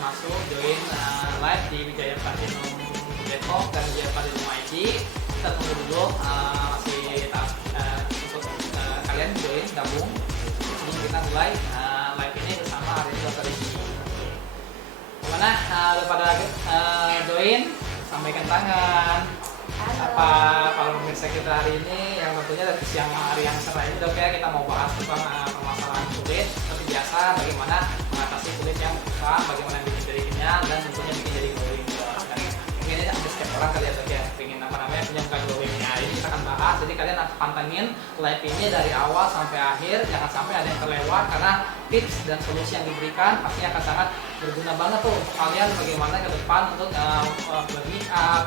masuk join live di Wijaya Platinum Depok dan Wijaya Platinum ID. Kita tunggu dulu masih untuk kalian join gabung. Sebelum kita mulai live ini bersama hari ini Dr. Rizky. Gimana? Udah pada join? Sampaikan tangan. Apa kalau pemirsa kita hari ini yang tentunya dari siang hari yang cerah ini Dok ya, kita mau bahas tentang permasalahan kulit seperti biasa, bagaimana mengatasi kulit yang kusam, bagaimana bikin jadi kenyal dan tentunya bikin jadi glowing. Mungkin ini hampir setiap orang kali ya Dok ya, pengen punya muka glowing. Nah, ini kita akan bahas, jadi kalian harus pantengin live ini dari awal sampai akhir, jangan sampai ada yang terlewat karena tips dan solusi yang diberikan pastinya akan sangat berguna banget tuh untuk kalian bagaimana ke depan untuk make up,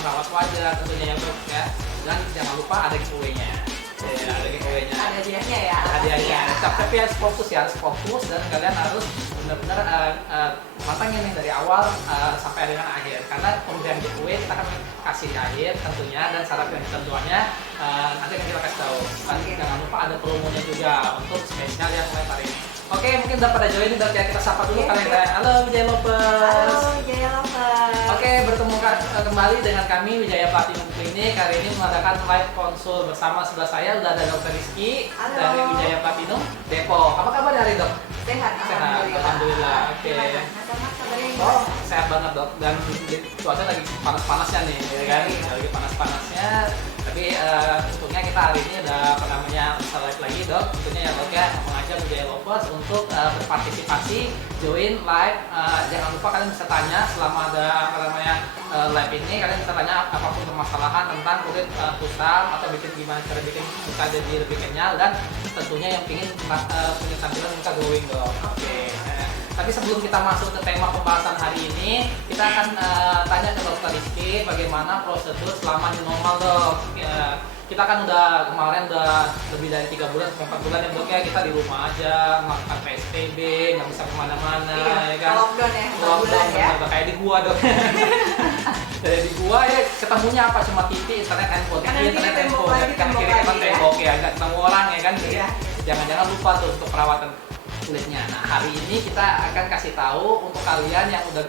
merawat wajah tentunya ya Dok ya. Dan jangan lupa ada giveaway-nya. Ya, ada giveaway-nya. Ada hadiahnya ya. Ada hadiahnya. Tapi harus harus fokus dan kalian harus benar-benar matangin nih dari awal sampai dengan akhir. Karena pemberian giveaway kita akan kasih di akhir tentunya, dan syarat dan ketentuannya nanti akan kita kasih tahu. Dan jangan lupa ada promonya juga untuk spesial yang mulai hari ini. Oke, mungkin udah pada join Dok ya, kita sapa dulu kalian. Halo Wijaya Lovers. Halo Wijaya Lovers. Oke, bertemu kembali dengan kami Wijaya Platinum Clinic. Hari ini mengadakan live konsul bersama sebelah saya udah ada Dr. Rizky dari Wijaya Platinum Depok. Apa kabar hari Dok? Sehat, alhamdulillah. Oke. Oh, sehat banget Dok. Dan cuaca lagi panas-panasnya nih, ya kan? Lagi panas-panasnya. Tapi untungnya kita hari ini udah bisa live lagi Dok. Tentunya ya Dok ya, mengajak Wijaya Lovers untuk berpartisipasi, join live. Jangan lupa kalian bisa tanya selama ada live ini, kalian bisa tanya apapun permasalahan tentang kulit kusam atau gimana cara bikin muka jadi lebih kenyal, dan tentunya yang ingin punya tampilan muka glowing Dok. Oke. Tapi sebelum kita masuk ke tema pembahasan hari ini, kita akan tanya ke Dr. Rizky bagaimana prosedur selama new normal Dok. Kita kan kemarin udah lebih dari 3 bulan sampai 4 bulan ya Dok ya, kita di rumah aja melakukan PSBB, nggak bisa kemana-mana, ya kan? Lockdown ya, lockdown ya. Kayak di gua Dok. Dari di gua ya ketemunya apa cuma TV, internet handphone, internet handphone, kan kiri kanan tembok ya, nggak ketemu orang ya kan? Jadi jangan-jangan lupa tuh untuk perawatan kulitnya. Nah, hari ini kita akan kasih tahu untuk kalian yang udah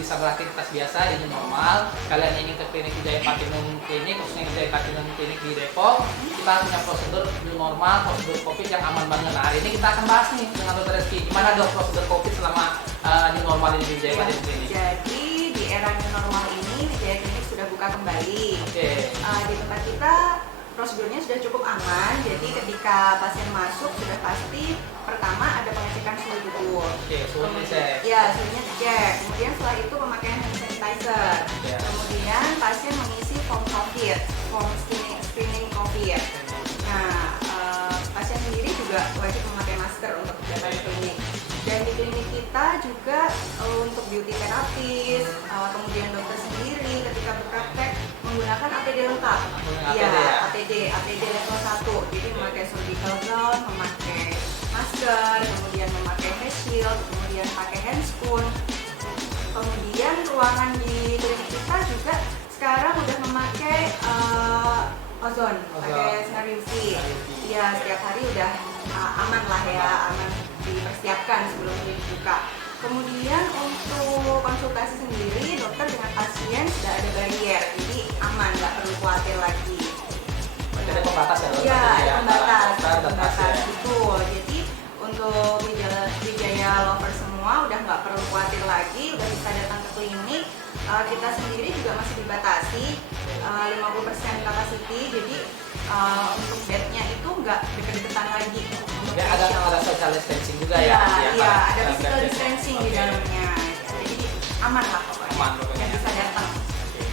bisa beraktivitas biasa di new normal, kalian yang ingin ke klinik Wijaya Platinum Clinic, khususnya Wijaya Platinum Clinic di Depok, kita punya prosedur new normal, prosedur COVID yang aman banget. Nah, hari ini kita akan bahas nih dengan Dr. Rizky, gimana Dok prosedur COVID selama new normal ini di Wijaya Platinum Clinic. Jadi di era new normal ini Wijaya Clinic sudah buka kembali. Oke. Di tempat kita prosedurnya sudah cukup aman, jadi ketika pasien masuk sudah pasti pertama ada pengecekan suhu tubuh. Oke, suhu dicek. Ya, suhunya dicek. Kemudian setelah itu pemakaian hand sanitizer. Kemudian pasien mengisi form COVID, form screening COVID. Nah, pasien sendiri juga wajib memakai masker untuk datang ke klinik. Dan di klinik kita juga untuk beauty terapis, kemudian dokter sendiri ketika berpraktek menggunakan APD lengkap. Iya, APD level 1. Jadi memakai surgical gown, memakai masker, kemudian memakai face shield, kemudian pakai handscoon. Kemudian ruangan di klinik kita juga sekarang udah memakai ozon, pakai sinar UV. Ya, setiap hari udah aman lah ya, aman dipersiapkan sebelum klinik buka. Kemudian untuk konsultasi sendiri, dokter dengan pasien sudah ada barrier, jadi aman, nggak perlu khawatir lagi. Ada pembatas ya? Iya, ada pembatas, betul. Jadi untuk Wijaya Lover semua udah nggak perlu khawatir lagi, udah bisa datang ke klinik. Kita sendiri juga masih dibatasi 50% capacity, jadi untuk bednya itu nggak deket-deketan lagi. Ya, ada social distancing juga ya? Iya, ada physical distancing di dalamnya. Jadi aman lah pokoknya. Aman pokoknya. Yang bisa datang.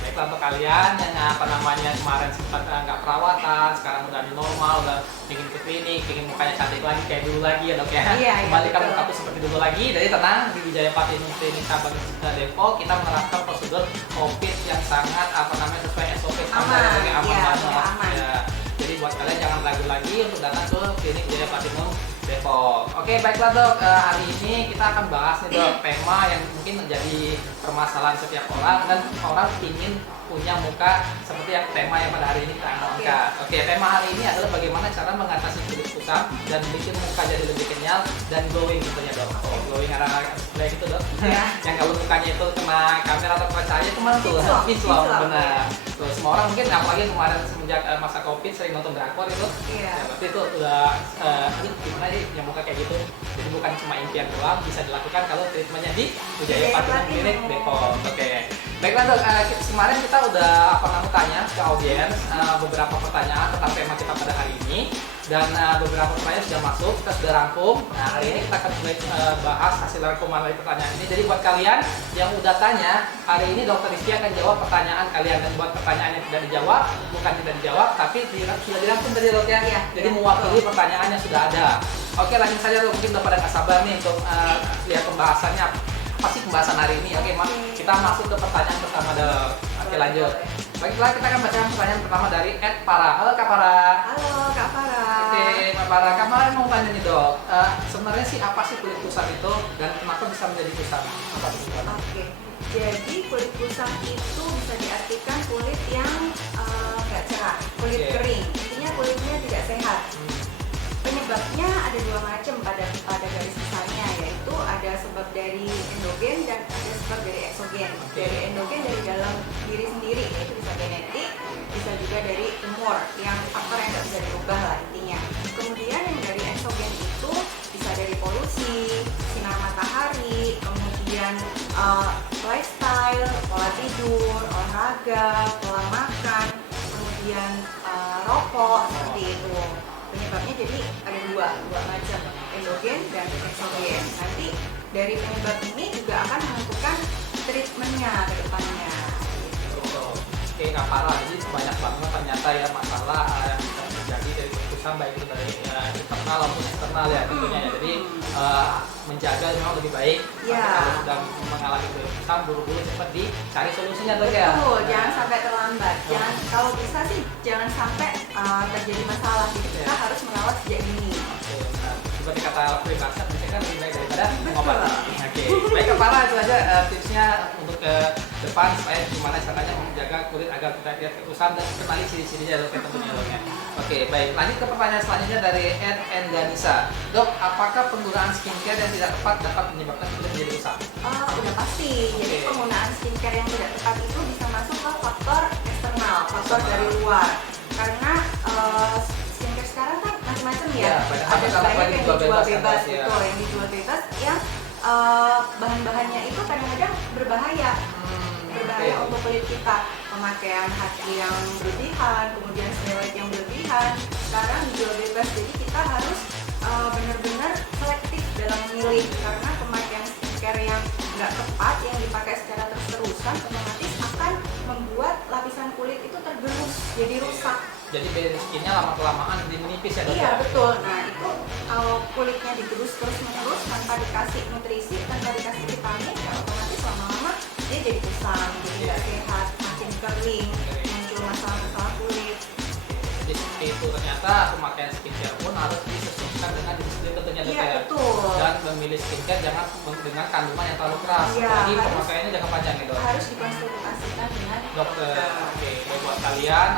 Baiklah untuk kalian yang kemarin sempat nggak perawatan, sekarang udah di normal, udah ingin ke klinik, ingin mukanya cantik lagi kayak dulu lagi ya Dok ya. Iya, kembalikan muka tuh seperti dulu lagi. Jadi tenang, di Wijaya Platinum Clinic Cabang Depok kita menerapkan prosedur COVID yang sangat sesuai SOP standar, jadi aman banget. Aman. Ya. Jadi buat kalian jangan ragu lagi untuk datang ke klinik Wijaya Platinum Depok. Oke, baiklah Dok, hari ini kita akan bahas nih Dok, tema yang mungkin menjadi permasalahan setiap orang dan orang ingin punya muka seperti yang tema yang pada hari ini kita angkat. Oke, tema hari ini adalah bagaimana cara mengatasi kulit kusam kusam dan bikin muka jadi lebih kenyal dan glowing tentunya dok. Oh, glowing arah kayak gitu dok. Yang kalau mukanya itu kena kamera atau kena cahaya itu mana tuh? Kinclong, benar. Tuh, semua orang mungkin apalagi kemarin semenjak masa covid sering nonton drakor itu. Ya, berarti itu udah gimana sih yang muka kayak gitu. Jadi bukan cuma impian doang, bisa dilakukan kalau treatmentnya di Wijaya Platinum Clinic Depok. Oke. Baiklah dok, kemarin kita udah tanya ke audiens beberapa pertanyaan tentang tema kita pada hari ini, dan beberapa pertanyaan sudah masuk, kita sudah rangkum. Nah, hari ini kita akan mulai bahas hasil rangkuman dari pertanyaan ini. Jadi buat kalian yang udah tanya, hari ini Dokter Rizky akan jawab pertanyaan kalian, dan buat pertanyaan yang tidak dijawab, bukan tidak dijawab, tapi sudah dirangkum tadi dok ya. Jadi mewakili pertanyaan yang sudah ada. Oke, lanjut saja dok, mungkin udah pada nggak sabar nih untuk lihat pembahasannya. Apa sih pembahasan hari ini? Oke, kita masuk ke pertanyaan pertama dok. Oke, lanjut. Baiklah, kita akan baca pertanyaan pertama dari @para. Halo Kak Para. Halo Kak Para. Oke, Kak Para, Kak Para mau tanya nih dok, sebenarnya sih apa sih kulit kusam itu dan kenapa bisa menjadi kusam? Apa sih? Oke, jadi kulit kusam itu bisa diartikan kulit yang nggak cerah, kulit kering. Intinya kulitnya tidak sehat. Penyebabnya ada dua macam pada garis besarnya, yaitu ada sebab dari endogen dan ada sebab dari eksogen. Dari endogen dari dalam diri sendiri, yaitu bisa genetik, bisa juga dari umur, yang faktor yang nggak bisa dirubah lah intinya. Kemudian yang dari eksogen itu bisa dari polusi, sinar matahari, kemudian lifestyle, pola tidur, olahraga, pola makan, kemudian rokok, seperti itu. Penyebabnya jadi ada dua macam, endogen dan eksogen. Nanti dari penyebab ini juga akan menentukan treatmentnya ke depannya. Oke Kak Para, jadi banyak banget ternyata ya masalah yang terjadi dari kulit kusam, baik itu dari internal maupun eksternal ya tentunya ya. Jadi menjaga memang lebih baik. Kalau sudah mengalami kulit kusam, buru-buru cepat dicari solusinya dok ya. Betul, jangan sampai terlambat. Kalau bisa sih jangan sampai terjadi masalah. Jadi kita harus merawat sejak dini. Seperti kata peribahasa, mencegah lebih baik daripada mengobati. Oke, baik Kak Para, itu aja tipsnya untuk ke depan supaya gimana caranya menjaga kulit agar kita lihat kusam dan kenali ciri-cirinya dok ya tentunya dok ya. Oke, baik, lanjut ke pertanyaan selanjutnya dari @endanisa. Dok, apakah penggunaan skincare yang tidak tepat dapat menyebabkan kulit menjadi kusam? Udah pasti. Jadi penggunaan skincare yang tidak tepat itu bisa masuk ke faktor eksternal, faktor dari luar. Karena skincare sekarang kan macam-macam ya. Ada banyak yang dijual bebas gitu, yang dijual bebas yang bahan-bahannya itu kadang-kadang berbahaya. Berbahaya untuk kulit kita. Pemakaian hati yang berlebihan, kemudian steroid yang berlebihan, sekarang dijual bebas. Jadi kita harus benar-benar selektif dalam memilih, karena pemakaian skincare yang nggak tepat, yang dipakai secara terus-terusan, otomatis akan membuat lapisan kulit itu tergerus, jadi rusak. Jadi barrier skinnya lama-kelamaan jadi menipis ya dok? Iya betul. Nah itu kalau kulitnya digerus terus-menerus tanpa dikasih nutrisi, tanpa dikasih vitamin, ya otomatis lama-lama dia jadi kusam, jadi nggak sehat, makin kering, muncul masalah-masalah kulit. Jadi seperti itu, ternyata pemakaian skincare pun harus disesuaikan dengan diri sendiri tentunya dok ya. Betul. Dan memilih skincare jangan dengan kandungan yang terlalu keras. Jadi pemakaiannya jangan panjang ya dok. Harus dikonsultasikan dengan dokter. Oke, baik buat kalian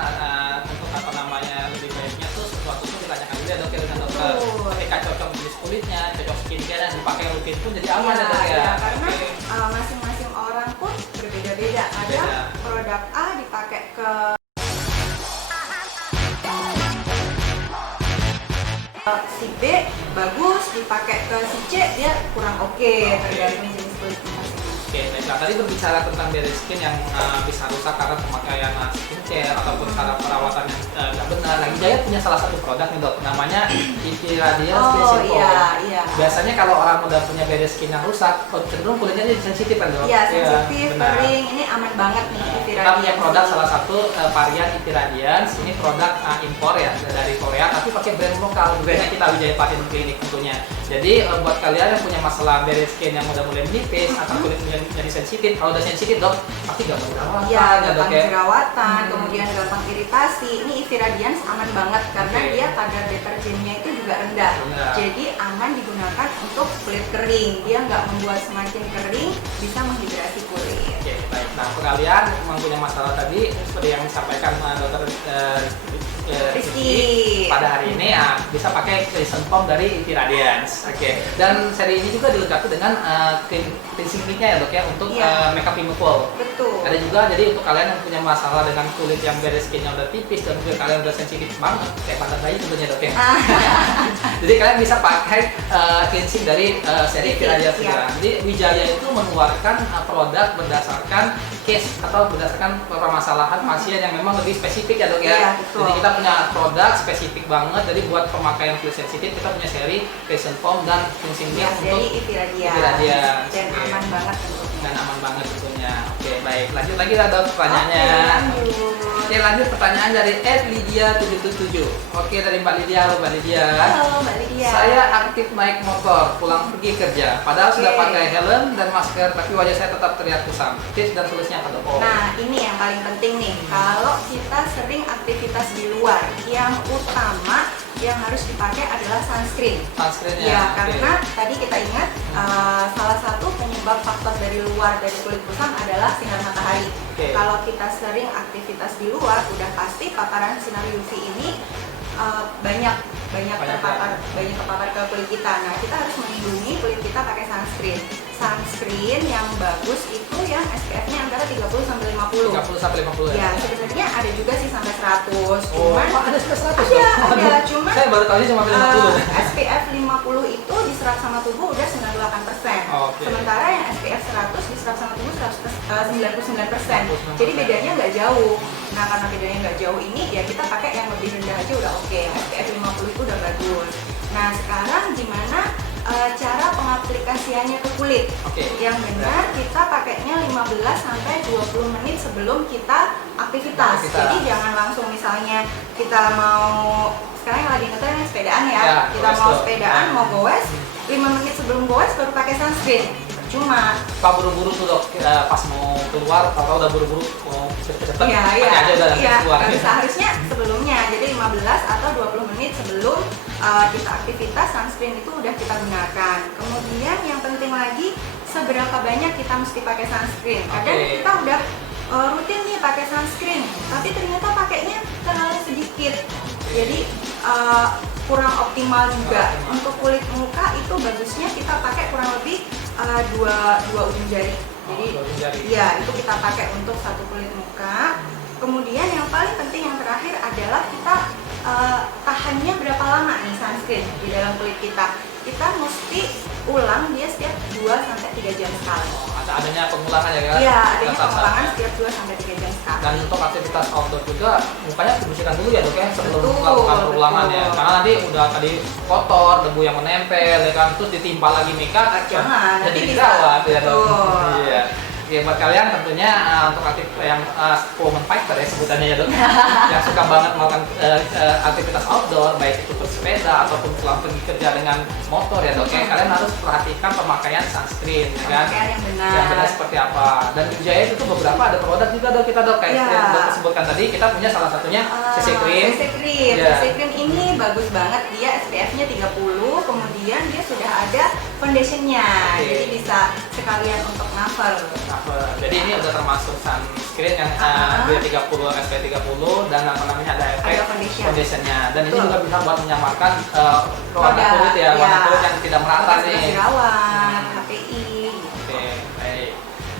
untuk apa namanya lebih baiknya tuh sesuatu tuh ditanyakan dulu ya dok ya dengan dokter. Ketika cocok jenis kulitnya, cocok skincare yang dipakai rutin pun jadi aman ya dok ya. Karena masing-masing orang pun berbeda-beda. Ada produk A dipakai ke si B bagus, dipakai ke si C dia kurang oke, tergantung jenis kulit masing-masing. Oke, baiklah. Tadi berbicara tentang barrier skin yang bisa rusak karena pemakaian skincare ataupun cara perawatan yang nggak benar. Lagi Jaya punya salah satu produk nih dok, namanya Ipiradian Skin Shampoo. Iya. Biasanya kalau orang udah punya barrier skin yang rusak, cenderung kulitnya jadi sensitif kan dok? Iya, sensitif, kering. Ini aman banget nih Ipiradian. Kita punya produk salah satu varian Ipiradian. Ini produk impor ya dari Korea, tapi pakai brand lokal. Brandnya kita Wijaya Platinum Clinic tentunya. Jadi buat kalian yang punya masalah barrier skin yang udah mulai menipis atau kulitnya jadi sensitif, kalau udah sensitif dok pasti gampang jerawatan. Iya, gampang jerawatan, kemudian gampang iritasi. Ini Ipiradian aman banget karena dia kadar deterjennya itu juga rendah. Jadi aman digunakan untuk kulit kering. Dia nggak membuat semakin kering, bisa menghidrasi kulit. Oke, baik. Nah, untuk kalian yang punya masalah tadi seperti yang disampaikan dokter Rizky. Pada hari ini ya bisa pakai cleansing foam dari IP Radiance. Oke. Dan seri ini juga dilengkapi dengan cleansing kit-nya ya dok ya untuk makeup removal. Betul. Ada juga jadi untuk kalian yang punya masalah dengan kulit yang bare skinnya udah tipis dan kulit kalian udah sensitif banget kayak pantat bayi tentunya dok ya. Jadi kalian bisa pakai cleansing dari seri IP Radiance juga. Jadi Wijaya itu mengeluarkan produk berdasarkan case atau berdasarkan permasalahan pasien yang memang lebih spesifik ya dok ya. Iya, Jadi kita punya produk spesifik banget. Jadi buat pemakaian kulit sensitif kita punya seri cleansing foam dan cleansing Ya, milk dari untuk IP Radiance. Dan Oke. aman banget tentunya. Dan aman banget tentunya. Oke baik, lanjut lagi lah dok pertanyaannya. Oke lanjut pertanyaan dari @lydia777. Oke dari Mbak Lydia. Halo Mbak Lydia. Halo Mbak Lydia. Saya aktif naik motor pulang pergi kerja. Padahal sudah pakai helm dan masker, tapi wajah saya tetap terlihat kusam. Tips dan solusinya apa dok? Nah ini yang paling penting nih. Kalau kita sering aktivitas di luar, yang utama yang harus dipakai adalah sunscreen. Sunscreen Ya, karena tadi kita ingat salah satu penyebab faktor dari luar dari kulit kusam adalah sinar matahari. Kalau kita sering aktivitas di luar, udah pasti paparan sinar UV ini banyak terpapar ke kulit kita. Nah, kita harus melindungi kulit kita pakai sunscreen. Sunscreen yang bagus itu yang SPF-nya antara 30 sampai 50. 30 sampai 50 ya. Sebenarnya ada juga sih sampai 100. Cuman ada sampai 100. Ada, cuman saya baru tahu cuma 50. SPF 50 itu diserap sama tubuh udah 98%. Sementara yang SPF 100 diserap sama tubuh 99%. Jadi bedanya nggak jauh. Nah, karena bedanya nggak jauh ini ya kita pakai yang lebih rendah aja udah oke. SPF 50 itu udah bagus. Nah, sekarang gimana cara pengaplikasiannya ke kulit? Yang benar kita pakainya 15 sampai 20 menit sebelum kita aktivitas. Jadi jangan langsung misalnya kita mau sekarang yang lagi ngetren sepedaan ya. Kita mau sepedaan, mau goes, 5 menit sebelum goes baru pakai sunscreen. Cuma Pak buru-buru tuh dok, pas mau keluar atau udah buru-buru mau cepet-cepet pakai aja udah keluar. Seharusnya sebelumnya, jadi 15 atau 20 menit sebelum kita aktivitas sunscreen itu udah kita gunakan. Kemudian yang penting lagi seberapa banyak kita mesti pakai sunscreen. Kadang kita udah rutin nih pakai sunscreen, tapi ternyata pakainya terlalu sedikit. Jadi kurang optimal juga. Untuk kulit muka itu bagusnya kita pakai kurang lebih dua ujung jari. Jadi ya itu kita pakai untuk satu kulit muka. Kemudian yang paling penting yang terakhir adalah kita tahannya berapa lama nih sunscreen di dalam kulit kita. Kita mesti ulang dia setiap 2 sampai 3 jam sekali. Adanya pengulangan ya kan? Iya, adanya pengulangan setiap 2 sampai 3 jam sekali. Dan untuk aktivitas outdoor juga mukanya dibersihkan dulu ya dok ya sebelum melakukan perulangan ya. Karena nanti udah tadi kotor, debu yang menempel ya kan, terus ditimpa lagi makeup. Jangan, jadi nanti gawat ya dok. Iya. Ya buat kalian tentunya untuk aktif yang woman fighter ya sebutannya ya dok, yang suka banget melakukan aktivitas outdoor baik itu bersepeda ataupun pulang pergi kerja dengan motor ya dok ya, kalian harus perhatikan pemakaian sunscreen ya kan, yang benar seperti apa. Dan Wijaya itu tuh beberapa ada produk juga dok kita dok kayak yang dok sebutkan tadi, kita punya salah satunya CC Cream. CC Cream ini bagus banget, dia SPF-nya 30, kemudian dia sudah ada foundationnya, jadi bisa sekalian untuk cover. Jadi ini udah termasuk sunscreen yang dia 30 SP30 dan apa namanya ada efek foundationnya, dan ini juga bisa buat menyamarkan warna kulit ya, warna kulit yang tidak merata nih. Jerawat, HPI. Oke, baik.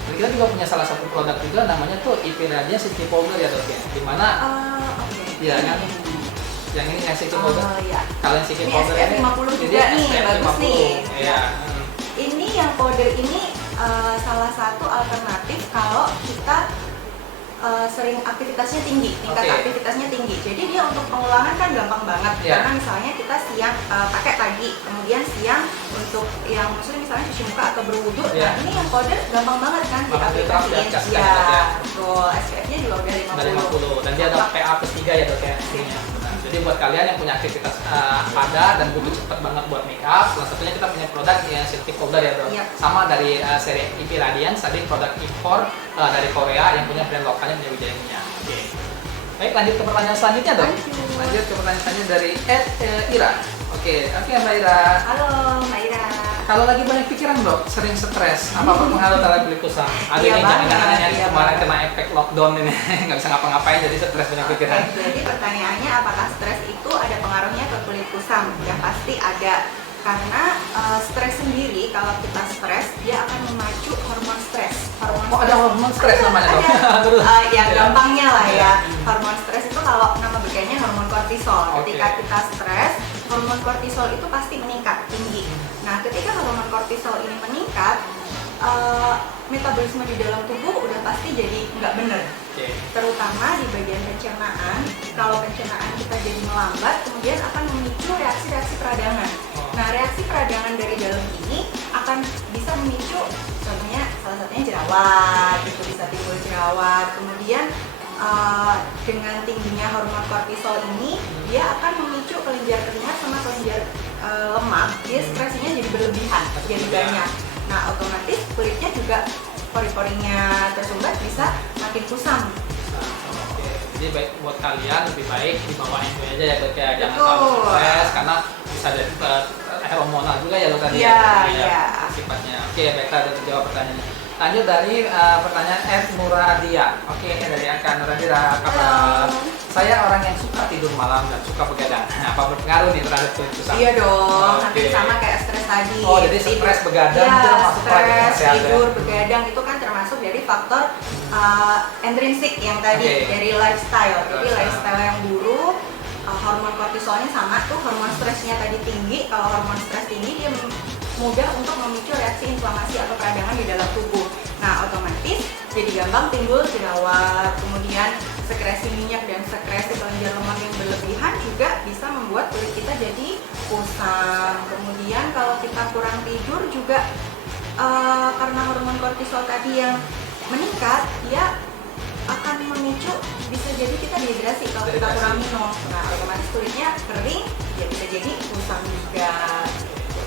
Jadi kita juga punya salah satu produk juga namanya tuh IP Radiance City Powder ya dok ya, dimana ya kan yang ini yang City Powder, kalian City Powder ini SPF 50 juga nih, bagus nih. Ini yang powder ini salah satu alternatif kalau kita sering aktivitasnya tinggi, tingkat aktivitasnya tinggi. Jadi dia untuk pengulangan kan gampang banget. Karena misalnya kita siang pakai pagi, kemudian siang untuk yang maksudnya misalnya cuci muka atau berwudu. Nah ini yang powder gampang banget kan diaplikasiin. Betul. SPF-nya juga udah 50. Dan dia ada PA+3 ya dok ya. Jadi buat kalian yang punya aktivitas padat dan butuh cepet banget buat makeup, salah satunya kita punya produk yang Silky Powder ya bro. Sama dari seri IP Radiance, tadi produk impor dari Korea yang punya brand lokalnya punya Wijaya punya. Baik, lanjut ke pertanyaan selanjutnya dong. Lanjut ke pertanyaan selanjutnya dari Ira. Oke Mbak Ira. Halo Mbak Ira. Kalau lagi banyak pikiran dok, sering stres, apa berpengaruh terhadap kulit kusam? Ada Iya yang banget, jangan-jangan iya kemarin banget. kena efek lockdown ini, nggak bisa ngapa-ngapain jadi stres banyak pikiran. Oke, jadi pertanyaannya apakah stres itu ada pengaruhnya ke kulit kusam? Ya pasti ada. Karena stres sendiri, kalau kita stres, dia akan memacu hormon stres. Oh ada hormon stres namanya dok? Ada. Ya Ya. gampangnya lah ya. Ya. Hormon stres itu kalau nama beganya hormon kortisol. Oke. Ketika kita stres, hormon kortisol itu pasti meningkat tinggi. Nah, ketika hormon kortisol ini meningkat, metabolisme di dalam tubuh udah pasti jadi nggak bener. Oke. Terutama di bagian pencernaan. Kalau pencernaan kita jadi melambat, kemudian akan memicu reaksi-reaksi peradangan. Nah, reaksi peradangan dari dalam ini akan bisa memicu, contohnya salah satunya jerawat, itu bisa timbul jerawat. Kemudian dengan tingginya hormon kortisol ini, dia akan memicu kelenjar keringat sama kelenjar lemak. Dia stresinya jadi berlebihan, jadi banyak. Nah, otomatis kulitnya juga pori-porinya tersumbat, bisa makin kusam. Oke. Jadi baik buat kalian lebih baik dibawa enjoy aja ya dok ya, jangan Betul. terlalu stres karena bisa jadi hormonal juga ya dok tadi. Iya, ya, iya. sifatnya. Oke, baiklah udah terjawab pertanyaannya. Lanjut dari pertanyaan Muradia. Oke, dari Aka Nuradia. Kabar? Saya orang yang suka tidur malam dan suka begadang. Nah, apa berpengaruh nih terhadap kulit kusam? Iya dong, Oke. hampir sama kayak stres tadi. Oh, jadi stres, begadang ya, itu termasuk stres, kesehatan. tidur, begadang itu kan termasuk dari faktor intrinsik yang tadi, Oke. dari lifestyle. Jadi Lifestyle. lifestyle yang buruk, hormon kortisolnya sama tuh, hormon stresnya tadi tinggi. Kalau hormon stres tinggi, dia mudah untuk memicu reaksi inflamasi atau peradangan di dalam tubuh. Nah, otomatis jadi gampang timbul jerawat, kemudian sekresi minyak dan sekresi kelenjar lemak yang berlebihan juga bisa membuat kulit kita jadi kusam. Kemudian kalau kita kurang tidur juga karena hormon kortisol tadi yang meningkat, dia akan memicu, bisa jadi kita dehidrasi kalau kita kurang minum. Nah, otomatis kulitnya kering, ya bisa jadi kusam juga.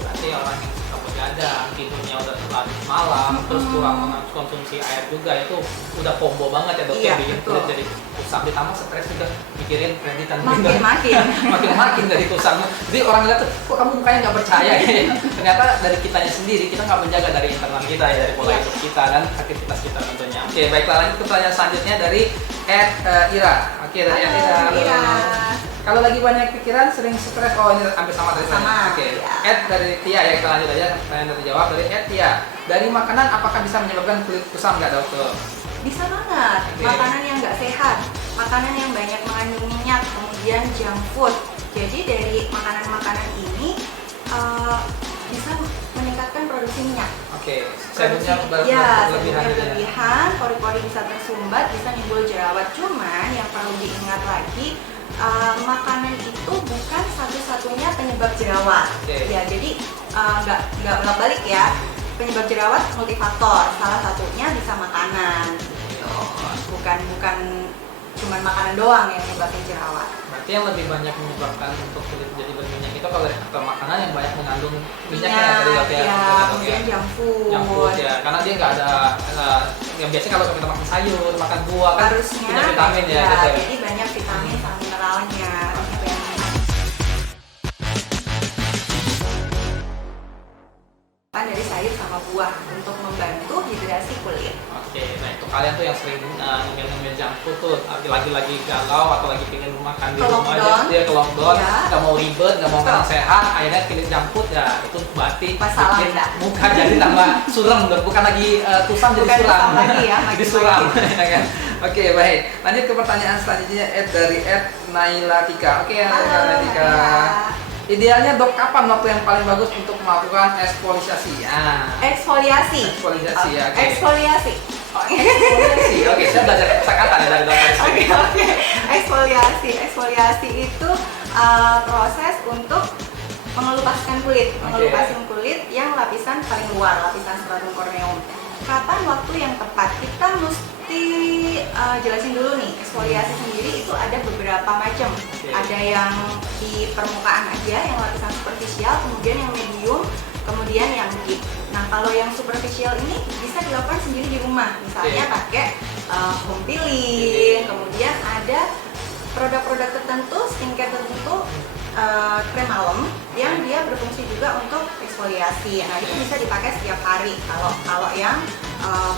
Berarti orang yang suka begadang, tidurnya udah larut malam, terus kurang konsumsi air juga, itu udah combo banget ya dok, Iya, yang bikin kulit betul. jadi kusam, ditambah stres juga mikirin kreditan Makin-makin. makin dari kusam. Jadi orang lihat tuh, kok kamu mukanya nggak percaya ya? Ternyata dari kitanya sendiri, kita nggak menjaga dari internal kita ya, dari pola Iya. hidup kita dan aktivitas kita tentunya. Oke, baiklah, lanjut ke pertanyaan selanjutnya dari Ira. Oke, dari Halo, Ira. Halo. Ira. Kalau lagi banyak pikiran, sering stres, oh ini hampir sama dari saya. Sama, Oke, ya. dari Tia ya, kita lanjut aja. Pertanyaan dari jawab dari Tia. Dari makanan, apakah bisa menyebabkan kulit kusam nggak dokter? Bisa banget. Oke. Makanan yang nggak sehat, makanan yang banyak mengandung minyak, kemudian junk food. Jadi dari makanan-makanan ini bisa meningkatkan produksi minyak. Oke, sebutnya Ya, berlebihan. sebelumnya berlebihan, pori-pori bisa tersumbat, bisa nimbul jerawat. Cuman yang perlu diingat lagi, makanan itu bukan satu-satunya penyebab jerawat. Oke. Ya, jadi nggak bolak-balik ya. Penyebab jerawat multifaktor. Salah satunya bisa makanan. Gitu. Bukan cuman makanan doang yang menyebabkan jerawat. Berarti yang lebih banyak menyebabkan untuk kulit jadi berminyak itu kalau dari faktor makanan yang banyak mengandung minyak ya tadi dok ya. ya, Betul, dok, kemudian ya. junk food. Junk food ya, karena dia nggak ada yang biasanya kalau kita makan sayur, makan buah kan Harusnya punya vitamin ya. Gitu ya. jadi banyak vitamin sama mineralnya. Kan dari sayur sama buah untuk membantu hidrasi kulit. Oke, nah itu kalian tuh yang sering ngemil-ngemil junk food tuh lagi galau atau lagi pengen makan di Ke rumah aja, lockdown. dia ke lockdown, Ya. nggak mau ribet, nggak mau makan Betul. sehat, akhirnya pilih junk food ya itu berarti Masalah bikin Anda. muka jadi tambah suram, bukan lagi kusam jadi Bukan suram, kusam lagi ya, jadi makin-makin. suram. Ya kan? Oke baik, lanjut ke pertanyaan selanjutnya dari Nailatika. Oke, Nailatika. Idealnya dok, kapan waktu yang paling bagus untuk melakukan eksfoliasi? Eksfoliasi. Eksfoliasi ya. Oke. Eksfoliasi. Eksfoliasi. Oke, saya belajar kosakata ya dari dokter. Oke. Eksfoliasi itu proses untuk mengelupaskan kulit, mengelupaskan kulit yang lapisan paling luar, lapisan stratum corneum. Kapan waktu yang tepat? Kita mesti jelasin dulu nih, eksfoliasi sendiri itu ada beberapa macam. Ada yang di permukaan aja, yang lapisan superficial, kemudian yang medium, kemudian yang deep. Nah, kalau yang superficial ini bisa dilakukan sendiri di rumah, misalnya pakai home peeling, kemudian ada produk-produk tertentu, skincare tertentu krem malam yang dia berfungsi juga untuk eksfoliasi. Nah itu bisa dipakai setiap hari kalau yang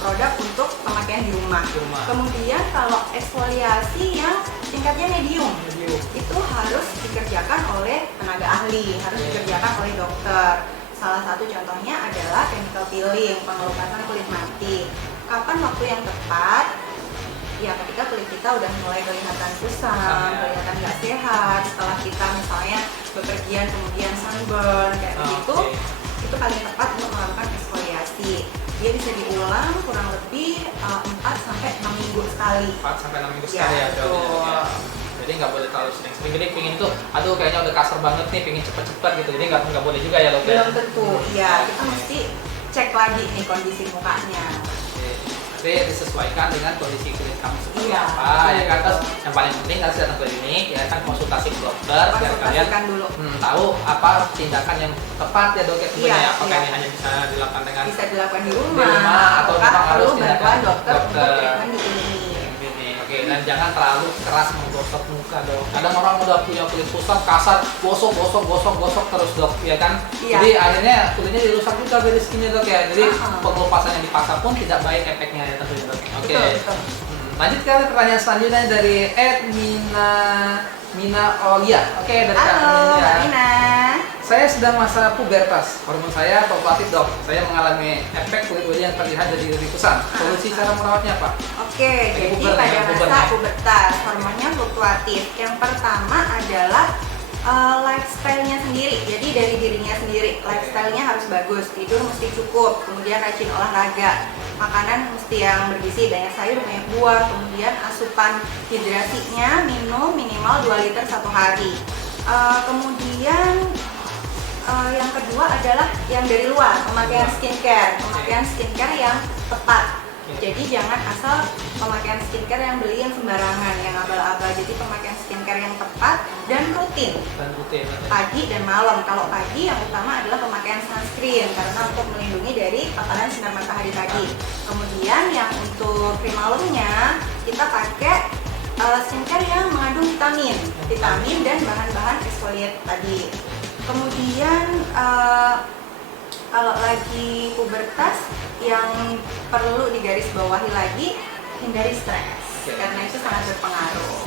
produk untuk pemakaian di rumah. Kemudian kalau eksfoliasi yang tingkatnya medium, itu harus dikerjakan oleh tenaga ahli, harus dikerjakan oleh dokter. Salah satu contohnya adalah chemical peeling, pengelupasan kulit mati. Kapan waktu yang tepat? Ya ketika kulit kita udah mulai kelihatan kusam, kelihatan nggak sehat, setelah kita misalnya bepergian kemudian sunburn kayak begitu, itu paling tepat untuk melakukan eksfoliasi. Dia bisa diulang kurang lebih 4-6 minggu sekali. 4-6 minggu sekali ya. Jadi nggak boleh terlalu sering-sering. Jadi pingin tuh, aduh kayaknya udah kasar banget nih, pingin cepet-cepet gitu. Jadi nggak boleh juga ya dok. Belum tentu. Ya kita mesti cek lagi nih kondisi mukanya. Tapi disesuaikan dengan kondisi kulit kamu seperti apa ya kan. Terus yang paling penting harus datang ke klinik ya kan, konsultasi ke dokter biar kalian dulu. Tahu apa tindakan yang tepat ya dok ya. Apakah ini hanya bisa dilakukan dengan di rumah atau memang harus bantuan dokter untuk treatment di klinik. Oke, dan jangan terlalu keras menggosok muka dok. Kadang orang udah punya kulit kusam kasar, gosok terus dok, ya kan? Jadi akhirnya kulitnya dirusak juga dari skinnya dok ya. Jadi pengelupasan yang dipaksa pun tidak baik efeknya ya tentunya dok. Oke. Lanjut ke pertanyaan selanjutnya dari Mina Olia. Oke, dari Kak Mina. Saya sedang masa pubertas, hormon saya fluktuatif dok. Saya mengalami efek kulit wajah yang terlihat jadi lebih kusam. Solusi cara merawatnya apa? Oke, jadi pada masa pubertas hormonnya fluktuatif. Yang pertama adalah lifestyle-nya sendiri. Jadi dari dirinya sendiri, lifestyle-nya harus bagus, tidur mesti cukup, kemudian rajin olahraga, makanan mesti yang bergizi, banyak sayur, banyak buah, kemudian asupan hidrasinya minum minimal 2 liter satu hari. Kemudian yang kedua adalah yang dari luar, pemakaian skincare yang tepat. Jadi jangan asal pemakaian skincare yang beli yang sembarangan, yang abal-abal. Jadi pemakaian skincare yang tepat dan rutin. Pagi dan malam. Kalau pagi yang utama adalah pemakaian sunscreen karena untuk melindungi dari paparan sinar matahari tadi. Kemudian yang untuk krim malamnya kita pakai skincare yang mengandung vitamin dan bahan-bahan exfoliate tadi. Kemudian kalau lagi pubertas yang perlu digarisbawahi lagi, hindari stres karena itu sangat berpengaruh.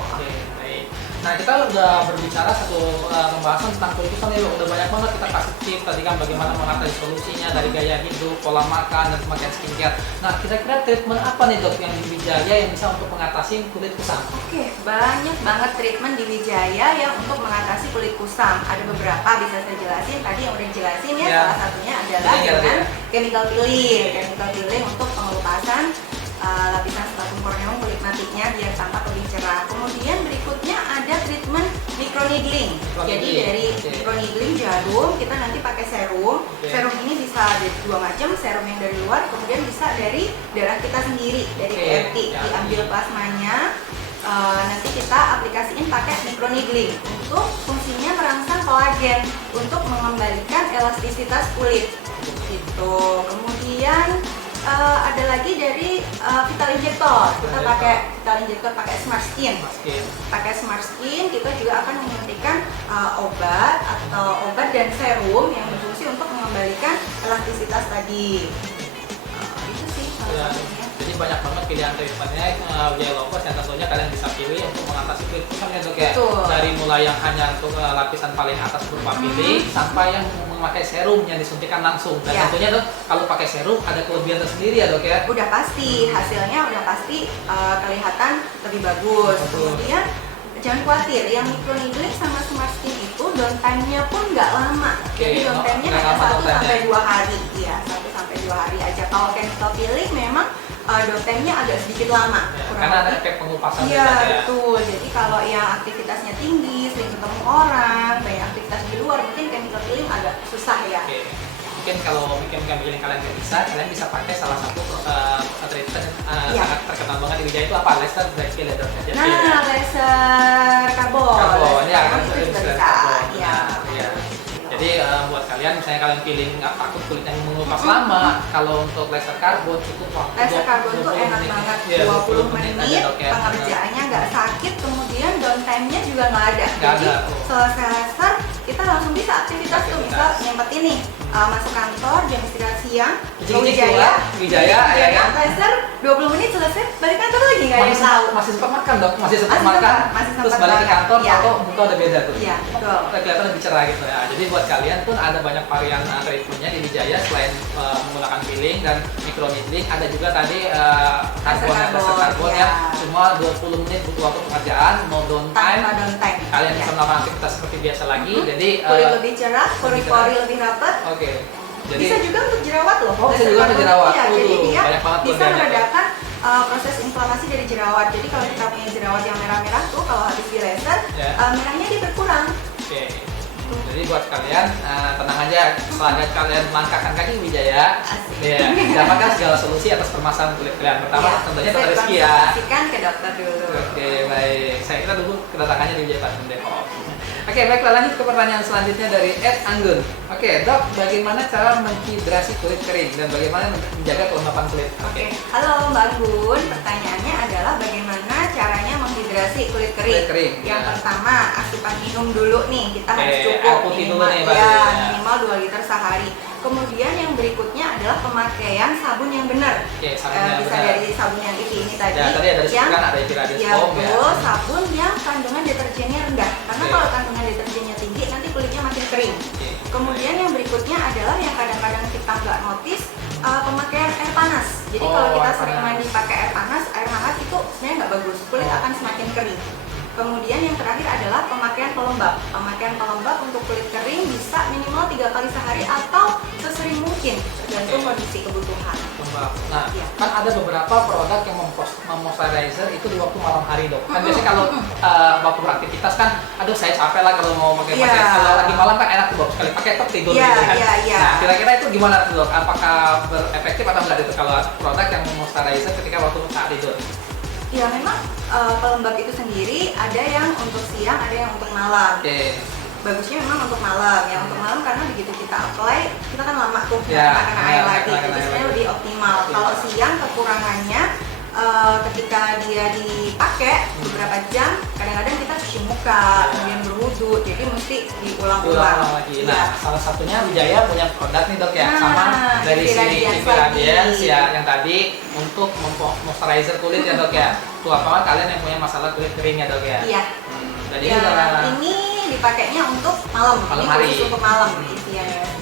Baik. Nah kita udah berbicara satu pembahasan tentang kulit kusam ya, udah banyak banget kita kasih tips tadi kan bagaimana mengatasi solusinya dari gaya hidup, pola makan dan pemakaian skincare. Nah kira-kira treatment apa nih dok yang di Wijaya yang bisa untuk mengatasi kulit kusam? Oke, banyak banget treatment di Wijaya yang untuk mengatasi kulit kusam. Ada beberapa bisa saya jelasin. Tadi yang udah jelasin ya. Salah satunya adalah dengan chemical peeling untuk pengelupasan lapisan sebelum korneum kulit matinya biar tampak lebih cerah. Kemudian berikutnya ada treatment microneedling. Jadi dari microneedling jarum kita nanti pakai serum. Serum ini bisa dari 2 macam, serum yang dari luar, kemudian bisa dari darah kita sendiri, dari PRT. Diambil plasmanya, nanti kita aplikasiin pakai microneedling untuk fungsinya merangsang kolagen untuk mengembalikan elastisitas kulit. Gitu. Kemudian ada lagi dari Vital Injector. Kita pakai Vital Injector, pakai Smart Skin. Pakai Smart Skin kita juga akan menyuntikkan obat dan serum yang berfungsi untuk mengembalikan elastisitas tadi. Itu sih salah satunya. Jadi banyak banget pilihan treatmentnya Wijaya Lovers yang tentunya kalian bisa pilih untuk mengatasi kulit kusam ya dok ya. Dari mulai yang hanya untuk lapisan paling atas berupa peeling sampai yang memakai serum yang disuntikan langsung. Dan tentunya dok kalau pakai serum ada kelebihan tersendiri ya dok ya. Udah pasti hasilnya udah pasti kelihatan lebih bagus. Kemudian jangan khawatir, yang microneedling sama Smart Skin itu downtime-nya pun nggak lama. Jadi downtime-nya hanya 1-2 hari. Iya, 1-2 hari aja. Kalau chemical peeling memang downtime-nya agak sedikit lama. Karena ada efek pengelupasan. Iya, betul. Jadi kalau yang aktivitasnya tinggi, sering ketemu orang, banyak aktivitas di luar, mungkin chemical peeling agak susah ya. Mungkin kalau peeling kalian nggak bisa, kalian bisa pakai salah satu treatment sangat terkenal banget di Wijaya itu apa? Laser Bright Peel ya dok? Nah, laser karbon. Ya, kan itu juga bisa. Iya. Jadi buat kalian misalnya kalian peeling nggak takut kulitnya mengelupas lama, kalau untuk laser karbon cukup waktu. Laser karbon itu enak banget, 20 menit, pengerjaannya nggak sakit, kemudian downtime-nya juga nggak ada. Jadi selesai laser langsung bisa aktivitas tuh, misal nyempet ini masuk kantor, jam istirahat siang, ke Wijaya, ya kan? laser 20 menit selesai, balik kantor lagi nggak ada yang tahu. Masih sempat makan dok, masih sempat makan, terus balik ke kantor, atau muka udah beda tuh. Iya, betul. Kelihatan lebih cerah gitu ya. Jadi buat kalian pun ada banyak varian treatmentnya di Wijaya selain menggunakan peeling dan micro needling, ada juga tadi laser karbon ya. Semua 20 menit butuh waktu pengerjaan, no downtime. Kalian bisa melakukan aktivitas seperti biasa lagi. Jadi kulit lebih cerah, pori-pori lebih rapat. Oke. Jadi, bisa juga untuk jerawat loh. Oh, bisa juga untuk jerawat. Ya, jadi dia bisa ya. meredakan proses inflamasi dari jerawat. Jadi kalau kita punya jerawat yang merah-merah tuh, kalau habis di laser, merahnya dia berkurang. Oke. Jadi buat kalian tenang aja, selagi kalian melangkahkan kaki Wijaya, ya, dapatkan segala solusi atas permasalahan kulit kalian. Pertama, tentunya dokter Rizky ya. Pastikan ke dokter dulu. Oke, baik. Saya kira dulu kedatangannya di Wijaya Parfum Depok. Oke, baiklah, lanjut ke pertanyaan selanjutnya dari Ed Anggun. Oke, dok, bagaimana cara menghidrasi kulit kering dan bagaimana menjaga kelembapan kulit? Oke, halo Mbak Anggun. Pertanyaannya adalah bagaimana caranya menghidrasi kulit kering? Yang pertama, asupan minum dulu nih, kita harus cukup minimal, minimal 2 liter sehari. Kemudian yang berikutnya adalah pemakaian sabun yang benar. Sabun yang bisa benar. Dari sabun yang ini tadi. Ya, tadi ada yang ada Epiradius foam ya. Sabun yang kandungan deterjennya rendah. Karena kalau kandungan deterjennya tinggi, nanti kulitnya makin kering. Kemudian yang berikutnya adalah yang kadang-kadang kita nggak notice, pemakaian air panas. Jadi kalau kita sering mandi pakai air panas, air hangat itu sebenarnya nggak bagus. Kulit akan semakin kering. Kemudian yang terakhir adalah pemakaian pelembab. Pemakaian pelembab untuk kulit kering bisa minimal 3 kali sehari atau sesering mungkin, tergantung kondisi kebutuhan. Pelembab. Nah, kan ada beberapa produk yang memoisturizer itu di waktu malam hari dok. Kan biasanya kalau waktu beraktivitas kan, aduh saya capek lah kalau mau pakai kalau lagi malam kan enak tuh dok, sekali pakai top tidur gitu kan. Nah, kira-kira itu gimana tuh dok? Apakah berefektif atau enggak itu kalau produk yang memoisturizer ketika waktu saat tidur? Ya memang pelembab itu sendiri ada yang untuk siang, ada yang untuk malam. Bagusnya memang untuk malam. Yang untuk malam karena begitu kita apply, kita kan lama tuh kena air lagi. Itu sebenarnya lebih optimal. Kalau siang kekurangannya ketika dia dipakai beberapa jam, kadang-kadang kita cuci muka, kemudian berwudu, jadi mesti diulang-ulang lagi. Nah, salah satunya Wijaya punya produk nih dok ya, sama dari sini Epiradius ya, yang tadi untuk moisturizer kulit ya dok ya. Tuh apa kalian yang punya masalah kulit kering ya dok ya? Iya. Jadi ini dipakainya untuk malam hari. Khusus untuk malam isiannya.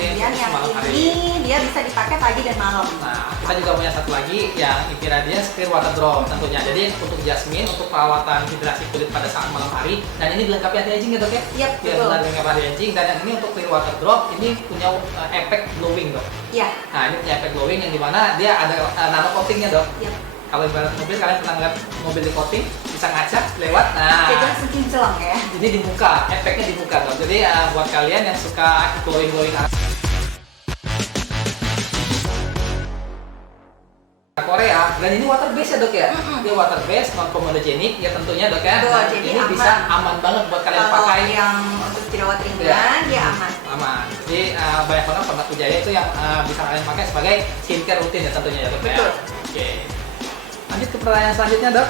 Kemudian yang ini dia bisa dipakai pagi dan malam. Nah, kita juga punya satu lagi yang Epiradius Clear Water Drop tentunya. Jadi untuk jasmine, untuk perawatan hidrasi kulit pada saat malam hari, dan ini dilengkapi anti-aging ya dok ya? Iya, betul. Dilengkapi anti-aging, dan yang ini untuk Clear Water Drop ini punya efek glowing dok. Iya. Nah, ini punya efek glowing yang dimana dia ada nano coatingnya dok. Iya. Kalau ibarat mobil, kalian pernah ngeliat mobil di coating, bisa ngaca lewat. Nah, jadi langsung celong ya. Jadi di muka, efeknya di muka dok. Jadi buat kalian yang suka glowing Korea, dan ini water base ya dok ya? Dia water base, non comedogenic ya tentunya dok ya. Nah, jadi ini bisa aman banget buat kalian pakai. Yang untuk jerawat ringan dia aman. Aman. Jadi banyak banget produk Wijaya itu yang bisa kalian pakai sebagai skincare rutin ya tentunya ya dok. Betul. Oke. Lanjut ke pertanyaan selanjutnya dok,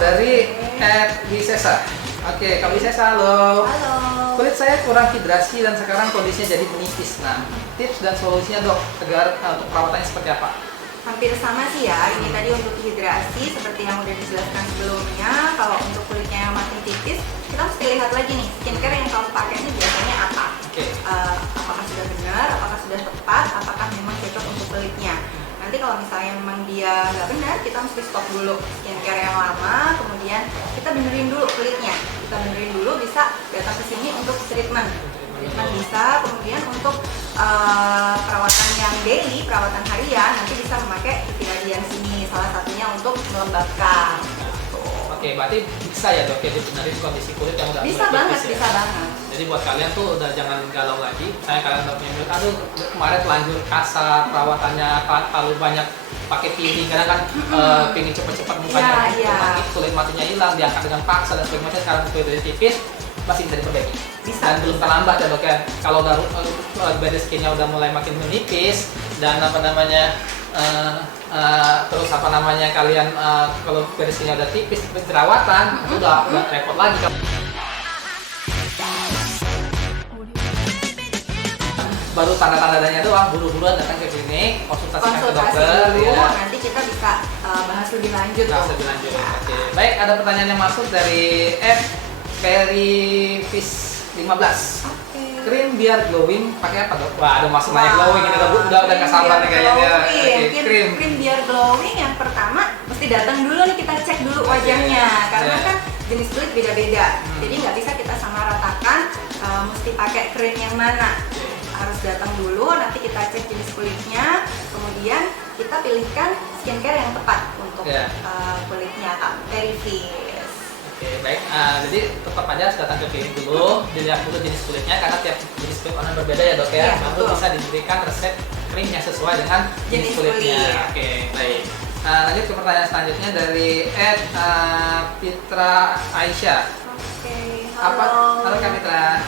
dari Ed Wisesa. Oke, Kak Wisesa, halo. Halo. Kulit saya kurang hidrasi dan sekarang kondisinya jadi menipis. Nah, tips dan solusinya dok agar untuk perawatannya seperti apa? Hampir sama sih ya, ini tadi untuk hidrasi seperti yang udah dijelaskan sebelumnya. Kalau untuk kulitnya yang makin tipis, kita mesti lihat lagi nih, skincare yang kamu pakai ini biasanya apa. Apakah sudah benar, apakah sudah tepat, apakah memang cocok untuk kulitnya. Nanti kalau misalnya memang dia nggak benar, kita mesti stop dulu skincare yang lama, kemudian kita benerin dulu kulitnya. Kita benerin dulu, bisa datang ke sini untuk treatment bisa, kemudian untuk perawatan yang daily, perawatan harian, nanti bisa memakai Epiradius sini, salah satunya untuk melembabkan. Oke, berarti bisa ya dok ya dibenerin kondisi kulit yang udah bisa banget, bisa banget. Jadi buat kalian tuh udah jangan galau lagi. Saya kalian udah punya kulit, aduh kemarin telanjur kasar, perawatannya terlalu banyak pakai peeling, kadang kan pengen cepet-cepet mukanya, kulit matinya hilang, diangkat dengan paksa dan sebagainya. Sekarang kulit udah tipis, masih bisa diperbaiki. Dan belum terlambat ya dok ya. Kalau udah body skinnya udah mulai makin menipis dan terus kalian kalau body skinnya udah tipis, jerawatan, udah repot lagi. baru tanda-tandanya doang, buru-buruan datang ke klinik, konsultasikan ke Konsultasi dokter. dulu, Ya. nanti kita bisa bahas lebih lanjut. Bahas lebih lanjut. Oke. Baik, ada pertanyaan yang masuk dari @perifish15. Oke. Krim biar glowing pakai apa, Dok? Wah, ada masuk banyak glowing ini, Dok. Udah nggak sabar nih kayaknya. Oke, Krim biar glowing yang pertama mesti datang dulu nih, kita cek dulu wajahnya karena kan jenis kulit beda-beda. Jadi nggak bisa kita samaratakan mesti pakai krim yang mana. Harus datang dulu, nanti kita cek jenis kulitnya, kemudian kita pilihkan skincare yang tepat untuk kulitnya Perifish. Oke, baik. Jadi tetap aja harus datang ke klinik dulu, dilihat dulu jenis kulitnya karena tiap jenis kulit orang berbeda ya, Dok ya. Iya, Baru betul. bisa diberikan resep krim yang sesuai dengan jenis kulitnya. kulit. Oke, baik. Lanjut ke pertanyaan selanjutnya dari Fitra Aisyah. Oke, Halo Kak Fitra.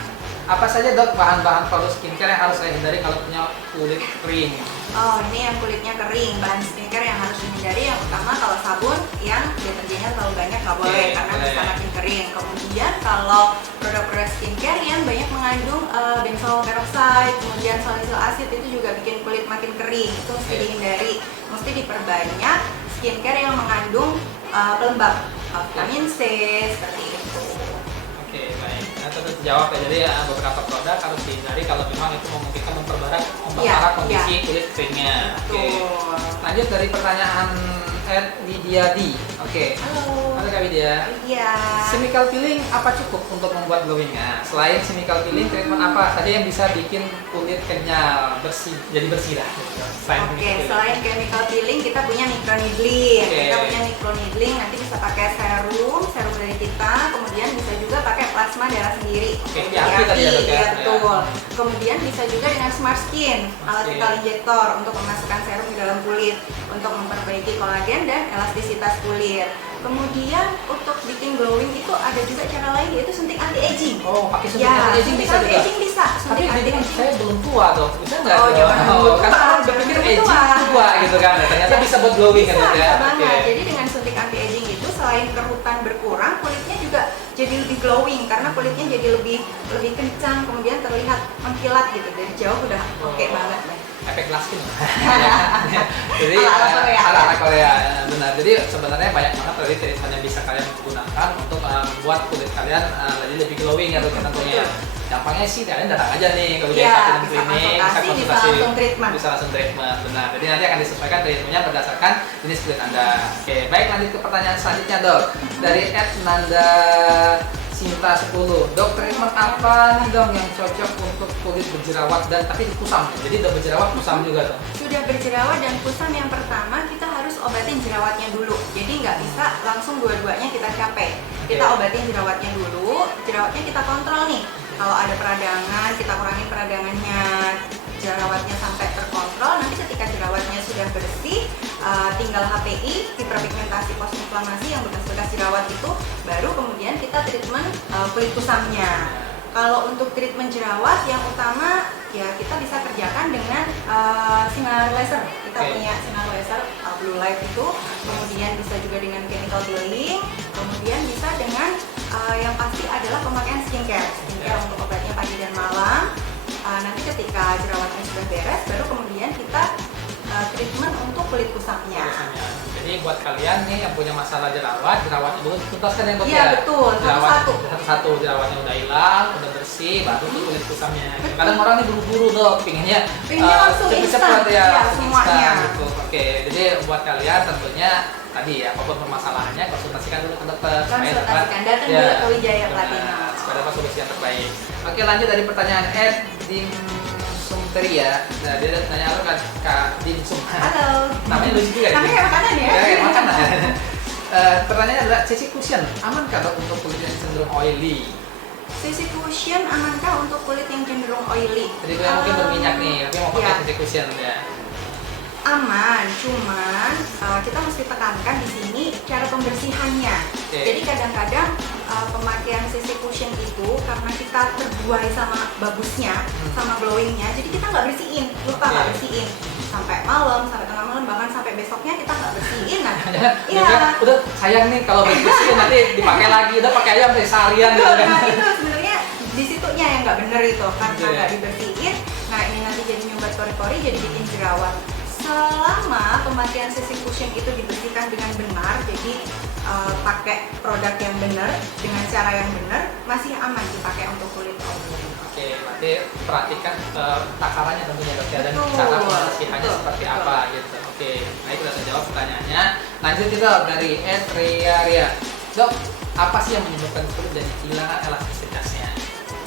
Apa saja, Dok, bahan-bahan produk skincare yang harus saya hindari kalau punya kulit kering? Oh, ini yang kulitnya kering, bahan skincare yang harus dihindari yang utama kalau sabun yang deterjennya terlalu banyak nggak boleh karena bisa makin kering. Kemudian kalau produk-produk skincare yang banyak mengandung benzoyl peroxide, kemudian salisilik asid itu juga bikin kulit makin kering, itu mesti dihindari. Mesti diperbanyak skincare yang mengandung pelembab, vitamin C seperti itu. Oke, baik. Nah, tentu terjawab ya. Jadi beberapa produk harus dihindari kalau memang itu memungkinkan memperparah kondisi kulit keringnya. Oke. Lanjut dari pertanyaan Widya D. Oke. Halo Kak Widya. Iya. Chemical peeling apa cukup untuk membuat glowing? Nah, selain chemical peeling, treatment apa saja yang bisa bikin kulit kenyal, bersih, jadi bersih lah. Selain chemical peeling kita punya microneedling. Kita punya microneedling, nanti bisa pakai serum dari kita, kemudian bisa juga pakai plasma darah sendiri. Betul. Kemudian bisa juga dengan smart skin, alat vital injektor untuk memasukkan serum di dalam kulit untuk memperbaiki kolagen dan elastisitas kulit. Kemudian untuk bikin glowing itu ada juga cara lain, yaitu suntik anti aging. Oh, pakai suntik anti aging bisa juga. Bisa. Tapi saya belum tua, Dok. Bisa nggak? Jangan dulu. Karena orang berpikir aging tua gitu kan. Ternyata bisa buat glowing kan, Dok ya. Banget. Jadi dengan suntik anti aging itu selain kerutan berkurang, kulitnya juga jadi lebih glowing karena kulitnya jadi lebih kencang, kemudian terlihat mengkilat gitu. Dari jauh udah oke banget lah. Efek glass skin. Jadi ala-ala Korea. Benar. Jadi sebenarnya banyak banget tadi treatment yang bisa kalian gunakan untuk membuat kulit kalian jadi lebih glowing ya, tentunya. Gampangnya sih kalian datang aja nih ke klinik, bisa konsultasi, bisa langsung treatment. Benar. Jadi nanti akan disesuaikan treatmentnya berdasarkan jenis kulit Anda. Oke, baik, lanjut ke pertanyaan selanjutnya, Dok. Dari @nanda Sinta 10. Dok, treatment apa nih, Dok, yang cocok untuk kulit berjerawat dan tapi kusam? Jadi udah berjerawat kusam juga, Dok. Sudah berjerawat dan kusam, yang pertama kita harus obatin jerawatnya dulu. Jadi nggak bisa langsung dua-duanya kita capai. Kita obatin jerawatnya dulu, jerawatnya kita kontrol nih. Kalau ada peradangan, kita kurangin peradangannya, jerawatnya sampai terkontrol. Nanti ketika jerawatnya sudah bersih, tinggal HPI, hiperpigmentasi postinflamasi yang bekas-bekas jerawat itu, baru kemudian kita treatment kulit kusamnya. Kalau untuk treatment jerawat yang utama ya kita bisa kerjakan dengan sinar laser. Kita punya sinar laser blue light itu, kemudian bisa juga dengan chemical peeling, kemudian bisa dengan yang pasti adalah pemakaian skincare untuk obatnya pagi dan malam. Nanti ketika jerawatnya sudah beres, baru kemudian kita treatment untuk kulit kusamnya. Jadi buat kalian nih yang punya masalah jerawatnya dulu tuntaskan yang Iya, betul, satu-satu jerawatnya udah hilang, udah bersih, baru tuh kulit kusamnya. Kadang orang nih buru-buru, Dok, pinginnya langsung instan semuanya. Gitu. Oke, jadi buat kalian tentunya tadi ya, apapun permasalahannya konsultasikan dulu ke dokter. Konsultasikan, datang dulu ke Wijaya Platinum. Supaya dapat solusi yang terbaik. Oke, lanjut dari pertanyaan Sumteria. Nah, dia tanya lu Kak Dimsum. Halo. Namanya lucu juga. Namanya makanan ya? Ya, makanan. Pertanyaannya adalah CC Cushion amankah, Dok, untuk kulit yang cenderung oily? CC Cushion amankah untuk kulit yang cenderung oily? Jadi gue mungkin berminyak nih, tapi mau pakai CC Cushion ya. Aman, cuman kita mesti tekankan di sini cara pembersihannya. Jadi kadang-kadang pemakaian CC Cushion itu karena kita terbuai sama bagusnya, sama glowingnya, jadi kita nggak bersihin, lupa nggak bersihin sampai malam, sampai tengah malam, bahkan sampai besoknya kita nggak bersihin. Nah, udah sayang nih kalau bersihin nanti dipakai lagi, udah pakai aja sampai seharian gitu kan. Nah itu sebenarnya di situnya yang nggak bener itu, karena nggak dibersihin. Nah ini nanti pori-pori jadi bikin jerawat. Selama pemakaian CC cushion itu dibersihkan dengan benar, jadi pakai produk yang benar dengan cara yang benar, masih aman dipakai untuk kulit oily. Oke, berarti perhatikan takarannya tentunya dok ya, dan Betul, cara pembersihannya betul, seperti betul. apa gitu. Oke, nah itu udah terjawab pertanyaannya. Lanjut kita dok, dari Ria. Dok, apa sih yang menyebabkan kulit jadi kehilangan elastisitasnya?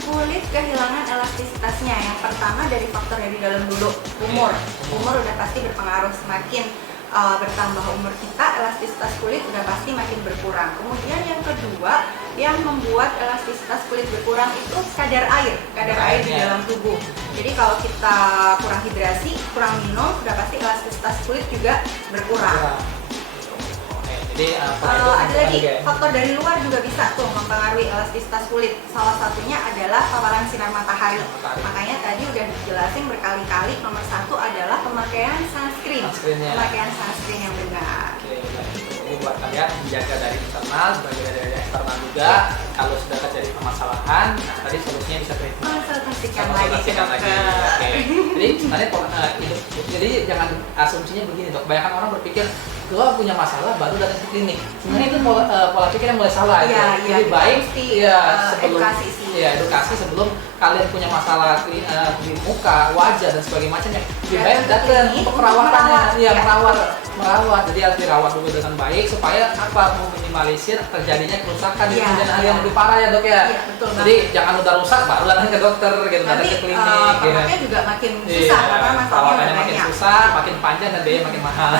Kulit kehilangan elastisitasnya, yang pertama dari faktor dari dalam dulu, umur. Umur udah pasti berpengaruh. Semakin bertambah umur kita, elastisitas kulit udah pasti makin berkurang. Kemudian yang kedua yang membuat elastisitas kulit berkurang itu kadar air di dalam tubuh. Jadi kalau kita kurang hidrasi, kurang minum, udah pasti elastisitas kulit juga berkurang. Jadi ada lagi faktor dari luar juga bisa tuh mempengaruhi elastisitas kulit. Salah satunya adalah paparan sinar matahari. Makanya tadi udah dijelasin berkali-kali, nomor satu adalah pemakaian sunscreen. Pemakaian sunscreen yang benar. Oke, ini buat kalian menjaga dari internal, menjaga dari eksternal juga. Kalau sudah terjadi permasalahan, nah tadi solusinya bisa Konsultasikan lagi ke dokter. Oke. Jadi sebenarnya jadi jangan asumsinya begini dok. Banyak orang berpikir kalau punya masalah baru datang ke klinik. Sebenarnya itu pola pikir yang mulai salah. Jadi baik sebelum edukasi sebelum kalian punya masalah di muka, wajah dan sebagainya macamnya. Lebih baik datang untuk perawatannya, merawat. Jadi harus dirawat dulu dengan baik supaya meminimalisir terjadinya kerusakan di kemudian hari yang lebih parah ya dok ya. Jadi jangan udah rusak baru datang ke dokter gitu, datang ke klinik. Pemakaiannya juga makin susah karena masalahnya makin susah, makin panjang dan biaya makin mahal.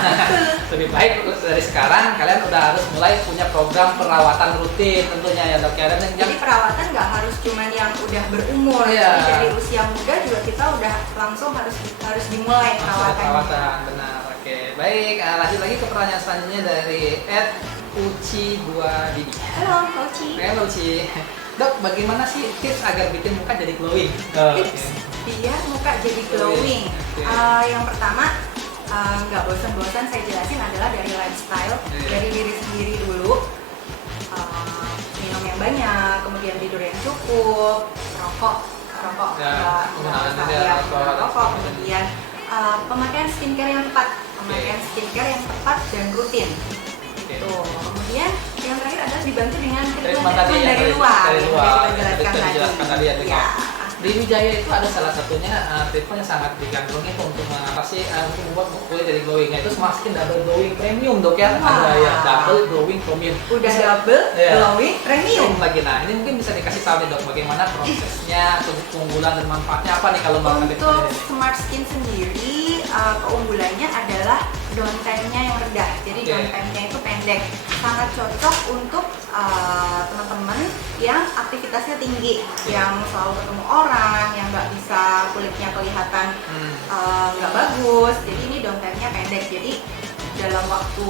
Lebih baik dari sekarang kalian udah harus mulai punya program perawatan rutin tentunya ya dok ya. Jadi perawatan nggak harus cuman yang udah berumur, dari usia muda juga kita udah langsung harus dimulai perawatan. Benar. Oke, baik. Lanjut lagi ke pertanyaan selanjutnya dari Uci2Didi. Halo Uci. Halo Uci. Dok, bagaimana sih tips agar bikin muka jadi glowing? Tips biar muka jadi glowing. Yang pertama, nggak bosan-bosan saya jelasin adalah dari lifestyle, dari diri sendiri dulu. Minum yang banyak, kemudian tidur yang cukup, rokok kemudian pemakaian skincare yang tepat, dan rutin. Tuh. Kemudian yang terakhir adalah dibantu dengan treatment dari luar yang kita jelaskan tadi. Di Wijaya itu ada salah satunya treatment yang sangat digandrungi untuk mengatasi untuk membuat kulit jadi glowing. Itu Smart Skin Double Glowing Premium dok ya. Ada ya Double Glowing Premium. Udah double glowing premium lagi. Nah ini mungkin bisa dikasih tahu nih dok bagaimana prosesnya, keunggulan dan manfaatnya apa nih kalau untuk Smart Skin sendiri keunggulannya adalah downtime-nya yang rendah. Jadi downtime-nya itu pendek, sangat cocok untuk teman-teman yang aktivitasnya tinggi, yang selalu ketemu orang, yang nggak bisa kulitnya kelihatan nggak bagus. Jadi ini downtime-nya pendek. Jadi dalam waktu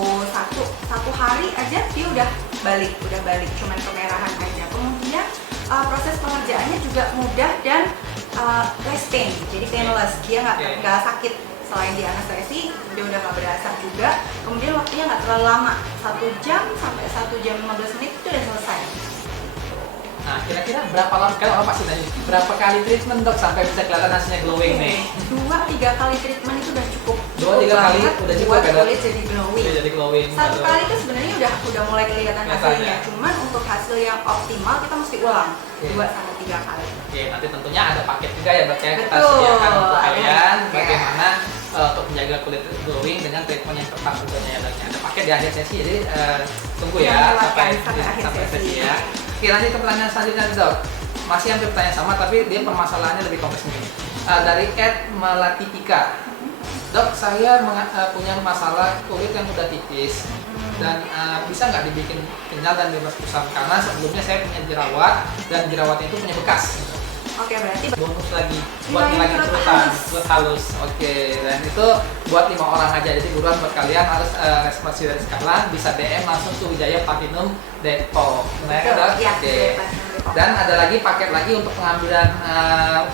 satu hari aja dia udah balik, cuman kemerahan aja. Kemudian proses pengerjaannya juga mudah dan less pain, jadi painless, dia nggak sakit. Selain di anestesi, dia udah nggak berasa juga. Kemudian waktunya nggak terlalu lama, 1 jam sampai 1 jam 15 menit itu udah selesai. Nah, kira-kira berapa lama? Kan orang pasti nanya, berapa kali treatment dok sampai bisa kelihatan hasilnya glowing nih? 2-3 kali treatment itu udah cukup. 2-3 kali udah cukup buat kulit jadi glowing. Jadi glowing. 1 kali itu sebenarnya udah mulai kelihatan hasilnya. Cuman untuk hasil yang optimal kita mesti ulang 2-3 kali. Oke, nanti tentunya ada paket juga ya dok ya, kita sediakan untuk kalian bagaimana untuk menjaga kulit glowing dengan treatment yang tepat tentunya ya dok. Ada paket di akhir sesi, jadi tunggu ya sampai akhir sesi ya. Oke, lanjut ke pertanyaan selanjutnya dok. Masih hampir pertanyaan sama tapi dia permasalahannya lebih kompleks nih. Dari Melatika. Dok, saya punya masalah kulit yang udah tipis dan bisa nggak dibikin kenyal dan bebas kusam karena sebelumnya saya punya jerawat dan jerawatnya itu punya bekas. Oke, berarti bonus lagi buat ngilangin kerutan, buat halus. Oke, dan itu buat 5 orang aja. Jadi buruan buat kalian harus responsif dari sekarang, bisa DM langsung ke Wijaya Platinum Depok. Oke. Dan ada lagi paket lagi untuk pengambilan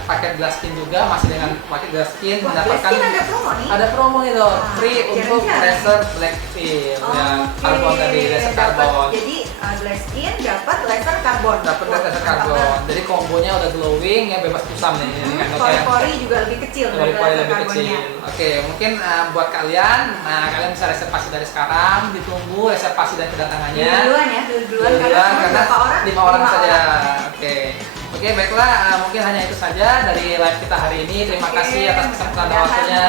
paket glass skin juga, masih dengan paket glass skin mendapatkan ada promo nih. Ada promo nih dok, free untuk laser black film ya, karbon dari laser karbon. Jadi Black Skin dapat laser karbon. Dapat laser karbon. Jadi kombonya udah glowing ya, bebas kusam nih. Pori-pori juga lebih kecil. Pori-pori lebih kecil. Oke, mungkin buat kalian, kalian bisa reservasi dari sekarang, ditunggu reservasi dan kedatangannya. Duluan karena 5 orang saja. Oke, baiklah, mungkin hanya itu saja dari live kita hari ini. Terima kasih atas kesempatan waktunya.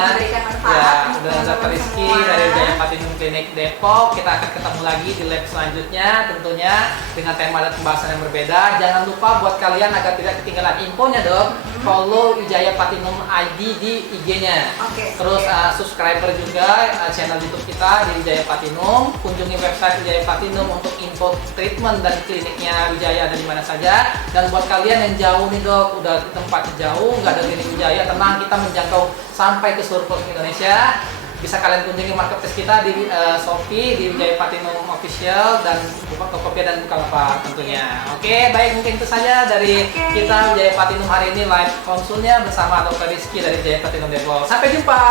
Ya, dan Dr. Rizky dari Wijaya Platinum Clinic Depok. Kita akan ketemu lagi di live selanjutnya, tentunya dengan tema dan pembahasan yang berbeda. Jangan lupa buat kalian agar tidak ketinggalan infonya, Dok, follow Wijaya Platinum ID di IG-nya. Terus subscriber juga channel YouTube kita di Wijaya Platinum. Kunjungi website Wijaya Platinum untuk info treatment dan kliniknya Wijaya ada di mana saja. Dan buat kalian yang jauh nih, Dok, udah di tempat jauh, nggak ada klinik Wijaya, tenang, kita menjangkau sampai ke seluruh pelosok Indonesia. Bisa kalian kunjungi marketplace kita di Shopee, di Wijaya Platinum Official, dan Tokopedia dan Bukalapak tentunya. Oke, baik, mungkin itu saja dari kita Wijaya Platinum hari ini live konsulnya bersama Dr. Rizky dari Wijaya Platinum Depok. Sampai jumpa.